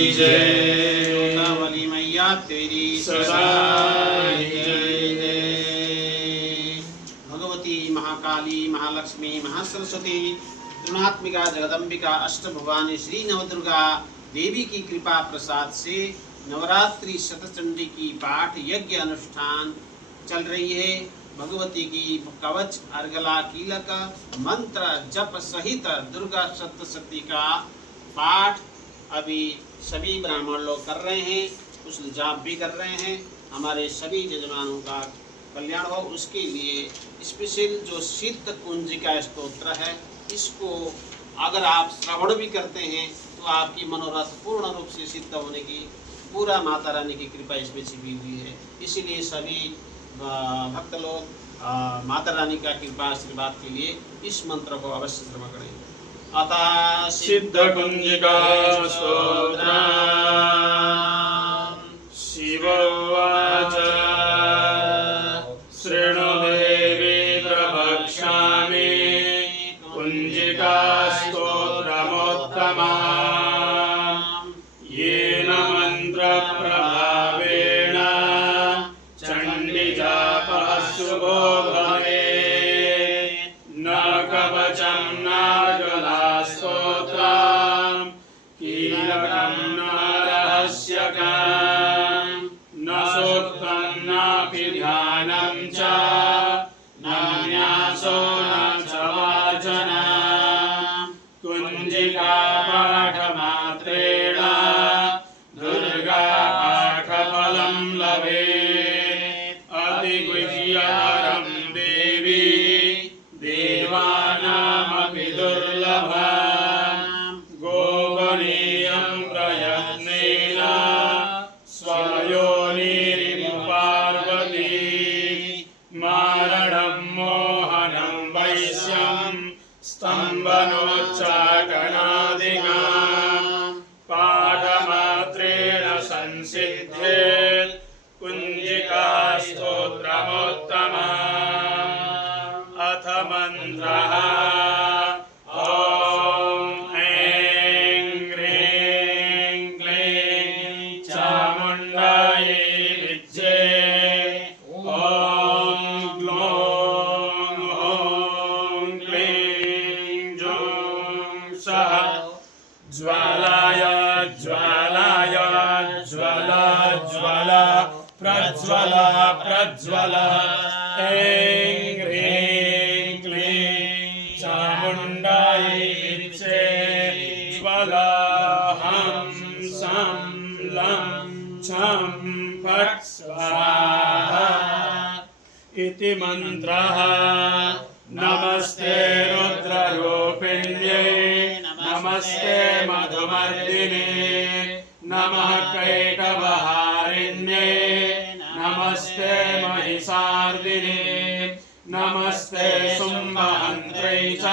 जय जोतावाली मैया तेरी सदा जय। भगवती महाकाली महालक्ष्मी महासरस्वती त्रिगुणात्मिका जगदम्बिका अष्टभवानी श्री नवदुर्गा देवी की कृपा प्रसाद से नवरात्रि शतचंडी की पाठ यज्ञ अनुष्ठान चल रही है। भगवती की कवच अर्गला कीलक मंत्र जप सहित दुर्गा सप्तशती का पाठ अभी सभी ब्राह्मण लोग कर रहे हैं, कुछ जाप भी कर रहे हैं। हमारे सभी यजमानों का कल्याण हो उसके लिए स्पेशल जो सिद्ध कुंजिका स्तोत्र है, इसको अगर आप श्रवण भी करते हैं तो आपकी मनोरथ पूर्ण रूप से सिद्ध होने की पूरा माता रानी की कृपा इसमें छिपी हुई है। इसीलिए सभी भक्त लोग माता रानी का कृपा आशीर्वाद के लिए इस मंत्र को अवश्य श्रवण करें। अतः सिद्ध कुंजिका स्तोत्र। शिव उवाच शृणु देवी प्रवक्ष्यामि कुंजिका स्तोत्रमोत्तमा येन मंत्र प्रभावेण चण्डीजापः शुभो भवेत्। न कवचं न स्तोत्रं कीलकं न रहस्यकं न सूक्तं नापि ध्यानं च न न्यासो न च वाचनं। कुंजिका पाठमात्रेण दुर्गा पाठफलं लभेत्। अतिगुह्यतरं देवी देवानामपि दुर्लभम्। गोपनीयं प्रयत्नेन स्वयोनिरिव पार्वती। मारणं मोहनं वैश्यं स्तम्भनोच्चाटनादिकम्। पाठमात्रेण संसिद्धेत् कुंजिका स्तोत्रमोत्तमम्। अथ मन्त्रः ॐ ऐं ह्रीं क्लीं चामुण्डायै विद्ये। ॐ ग्लौं ॐ क्लीं जूं सः ज्वालाय ज्वालाय ज्वल ज्वल प्रज्वल प्रज्वल। ऐं ह्रीं क्लीं चामुण्डायै विद्ये। ज्वल हं सं लं छं फट् स्वाहा इति मन्त्रः। नमस्ते रुद्ररूपिण्यै नमस्ते मधुमर्दिने नमः कैटभहारिण्ये नमस्ते महिषार्दिने नमस्ते शुम्भहन्त्रै च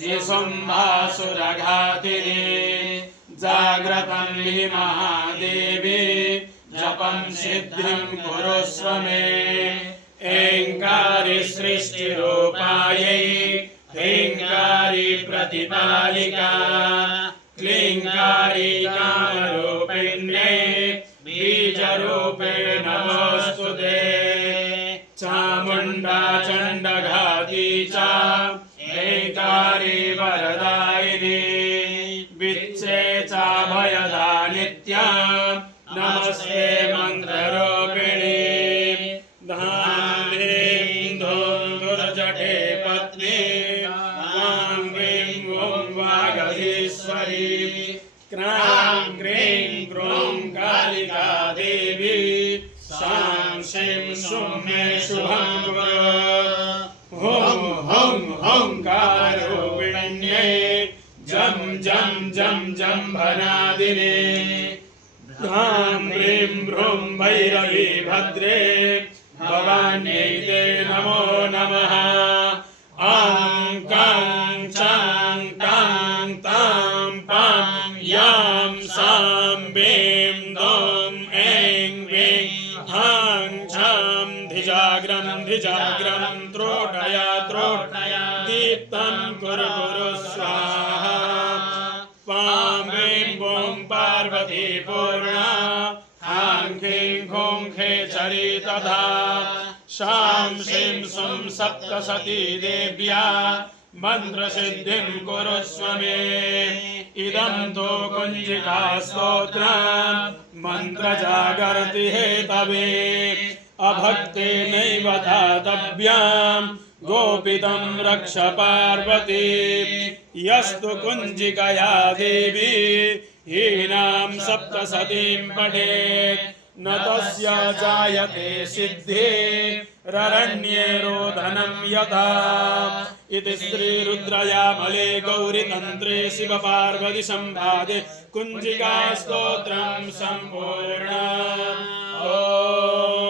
निशुम्भासुरघातिने। जाग्रतं हि महादेवी जपं सिद्धिं कुरुष्व मे। ऐङ्कारी सृष्टिरूपायै ह्रीङ्कारी प्रतिपालिका क्लीङ्कारी कामरूपिण्यै बीजरूपे नमोऽस्तुते। चामुण्डा चण्डघाती च ऐकारी वरदायिनी विच्चे च भयदा नित्या नमस्ते मन्त्ररूपिणी। धां ह्रीं धूं दुर्जटे पत्नी वां ह्रीं ॐ वागधीश्वरी। क्रां क्रीं क्रूं कालिका देवी सां शिं शुं मे शुभं कुरु। हुं हुं हुंकाररूपिण्यै जं जं जं जम्भनादिने। ह्रां ह्रीं भ्रूं भैरवी भद्रे भवान्यै ते नमो नमः। आं कां चां तां तां पां यां सां बीं दौं ऐं वीं हां छां धिजाग्रं धिजाग्रं त्रोटया त्रोटया दीप्तं कुरु कुरु स्वाहा। पां बीं बूं पा पार्वती पूर्णा हां ह्रीं हुं खेचरी तथा शां शीं सुं सप्तसती देव्या मन्त्रसिद्धिं कुरुष्व मे इदं तु कुञ्जिका स्तोत्रं मन्त्रजागर्ति हेतवे अभक्तेनैव दातव्यां गोपितं रक्ष पार्वती यस्तु कुञ्जिकया देवी हीनां सप्तसतीं पठेत् न तस्य जायते सिद्धिररण्ये रोदनं यथा इति श्रीरुद्रयामले गौरीतन्त्रे शिवपार्वतीसंवादे कुञ्जिका स्तोत्रं सम्पूर्णम्। ॐ